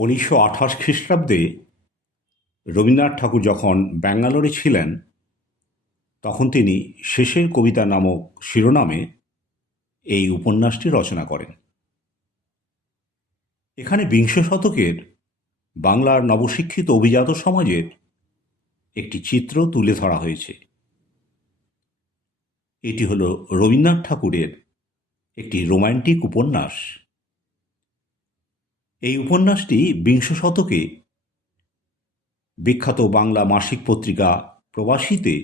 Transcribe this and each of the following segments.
1928 খ্রিস্টাব্দে রবীন্দ্রনাথ ঠাকুর যখন ব্যাঙ্গালোরে ছিলেন তখন তিনি শেষের কবিতা নামক শিরোনামে এই উপন্যাসটি রচনা করেন। এখানে বিংশ শতকের বাংলার নবশিক্ষিত অভিজাত সমাজের একটি চিত্র তুলে ধরা হয়েছে। এটি হল রবীন্দ্রনাথ ঠাকুরের একটি রোম্যান্টিক উপন্যাস। এই উপন্যাসটি বিংশ শতকে বিখ্যাত বাংলা মাসিক পত্রিকা প্রবাসীতে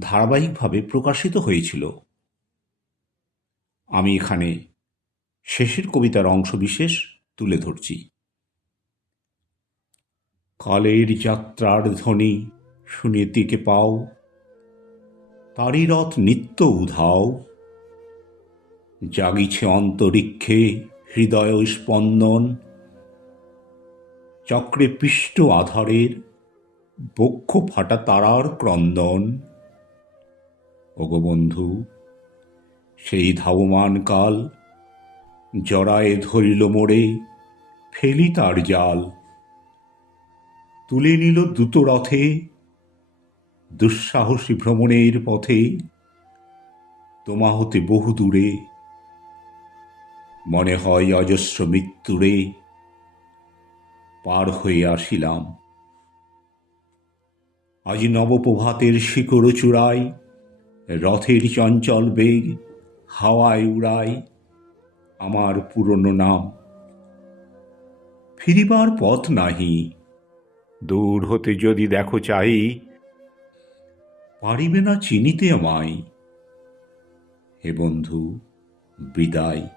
ধারাবাহিকভাবে প্রকাশিত হয়েছিল। আমি এখানে শেষের কবিতার অংশবিশেষ তুলে ধরছি। কালের যাত্রার ধ্বনি শুনিতে পাও, তারি রথ নিত্য উধাও, জাগিছে অন্তরিক্ষে হৃদয় স্পন্দন, চক্রে পিষ্ট আধারের বক্ষ ফাটা তারার ক্রন্দন। ওগো বন্ধু, সেই ধাবমান কাল জড়ায়ে ধরিল মোড়ে, ফেলি তার জাল, তুলে নিল দ্রুত রথে দুঃসাহসী ভ্রমণের পথে, তোমা হতে বহু দূরে, মনে হয় অজস্র মৃত্যুরে পার হয়ে আসিলাম। আজ নবপ্রভাতের শিকড় চূড়ায় রথের চঞ্চল বেগ হাওয়ায় উড়ায় আমার পুরনো নাম। ফিরিবার পথ নাহি, দূর হতে যদি দেখো চাই, পারিবে না চিনিতে আমায়। হে বন্ধু, বিদায়।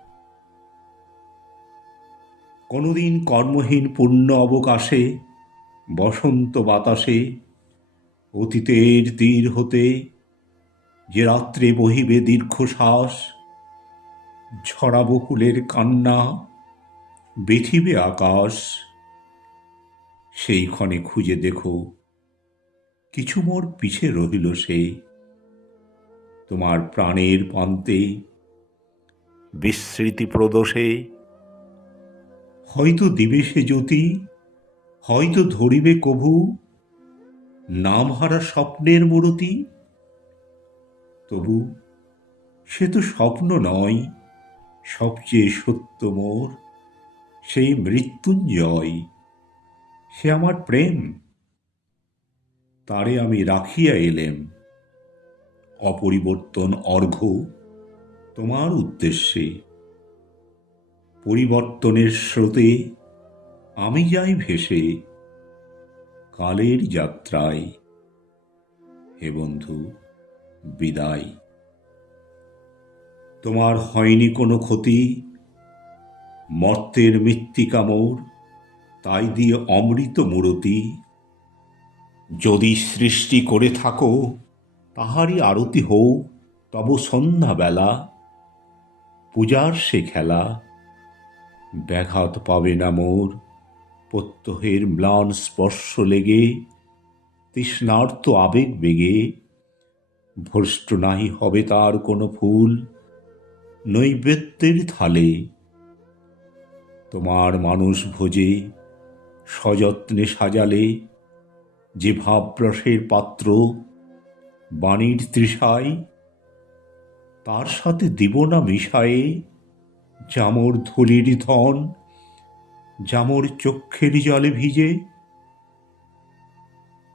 কোনোদিন কর্মহীন পূর্ণ অবকাশে বসন্ত বাতাসে অতীতের তীর হতে যে রাত্রে বহিবে দীর্ঘশ্বাস, ঝরা বকুলের কান্না বেথিবে আকাশ, সেই ক্ষণে খুঁজে দেখো কিছু মোর পিছে রহিল সে, তোমার প্রাণের প্রান্তে বিস্মৃতি প্রদোষে। হয়তো দিবে সে জ্যোতি, হয়তো ধরিবে কভু নামহারা স্বপ্নের মূরতি। তবু সে তো স্বপ্ন নয়, সবচেয়ে সত্য মোর সেই মৃত্যুঞ্জয়, সে আমার প্রেম। তারে আমি রাখিয়া এলেম অপরিবর্তন অর্ঘ্য তোমার উদ্দেশ্যে। পরিবর্তনের স্রোতে আমি যাই ভেসে কালের যাত্রায়। হে বন্ধু, বিদায়। তোমার হয়নি কোনো ক্ষতি, মর্তের মৃত্তিকা মোর তাই দিয়ে অমৃত মূরতি। যদি সৃষ্টি করে থাকো তাহারই আরতি হোক তব সন্ধ্যাবেলা, পূজার সে খেলা। ব্যাঘাত পাবে না মোর প্রত্যহের ম্লান স্পর্শ লেগে, তৃষ্ণার্ত আবেগ বেগে। ভ্রষ্ট নাহি হবে তার কোনো ফুল নৈবেদ্যের থালে। তোমার মানুষ ভোজে সযত্নে সাজালে যে ভাবরসের পাত্র বাণীর তৃষায়, তার সাথে দিব না মিশায়ে জামর ধুলির ধন, জামর চক্ষের জলে ভিজে।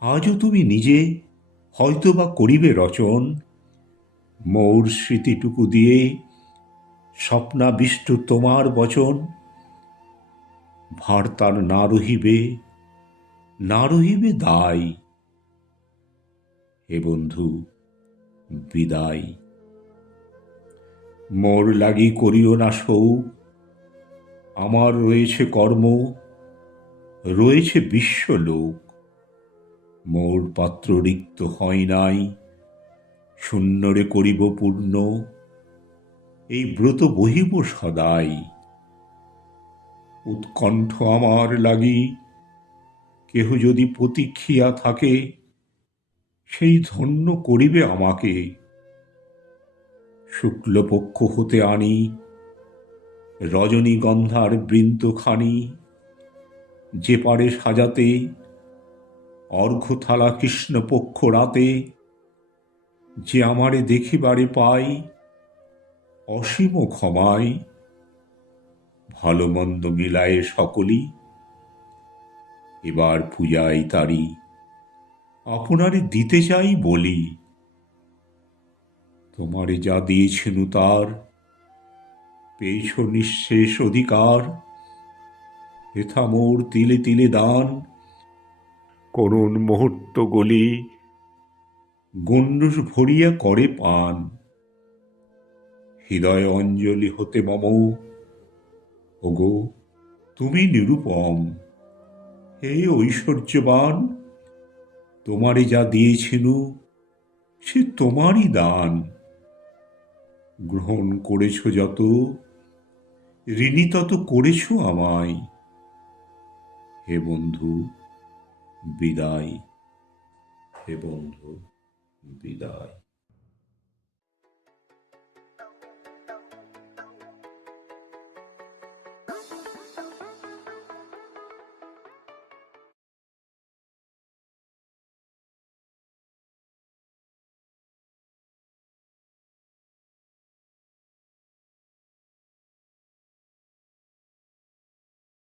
আজও তুমি নিজে হয়তোবা করিবে রচন মোর স্মৃতিটুকু দিয়ে, স্বপ্নাবিষ্ট তোমার বচন। ভার তার না রহিবে, না রহিবে দায়। হে বন্ধু, বিদায়। মোর লাগি করিও না শোক, আমার রয়েছে কর্ম, রয়েছে বিশ্বলোক। মোর পাত্র রিক্ত হয় নাই, শূন্যরে করিব পূর্ণ, এই ব্রত বহিব সদাই। উৎকণ্ঠ আমার লাগি কেহ যদি প্রতীক্ষিয়া থাকে, সেই ধন্য করিবে আমাকে। শুক্লপক্ষ হতে আনি রজনীগন্ধার বৃন্তখানি, যে পারে সাজাতে অর্ঘ্যথালা কৃষ্ণপক্ষ রাতে, যে আমারে দেখিবারে পাই অসীম ক্ষমায়, ভালো মন্দ মিলায়ে সকলি এবার পূজাই তারি আপনারে দিতে চাই বলি। তোমারে যা দিয়েছেন তার পেয়েছ নিঃশেষ অধিকার, হেথা মোর তিলে তিলে দান, করুণ মুহূর্ত গলি গণ্ডূষ ভরিয়া করে পান। হৃদয় অঞ্জলি হতে মম, ওগো তুমি নিরুপম, হে ঐশ্বর্যবান, তোমারে যা দিয়েছেন সে তোমারই দান। গ্রহণ করেছ যত, ঋণী তত করেছ আমায়। হে বন্ধু বিদায়, হে বন্ধু বিদায়।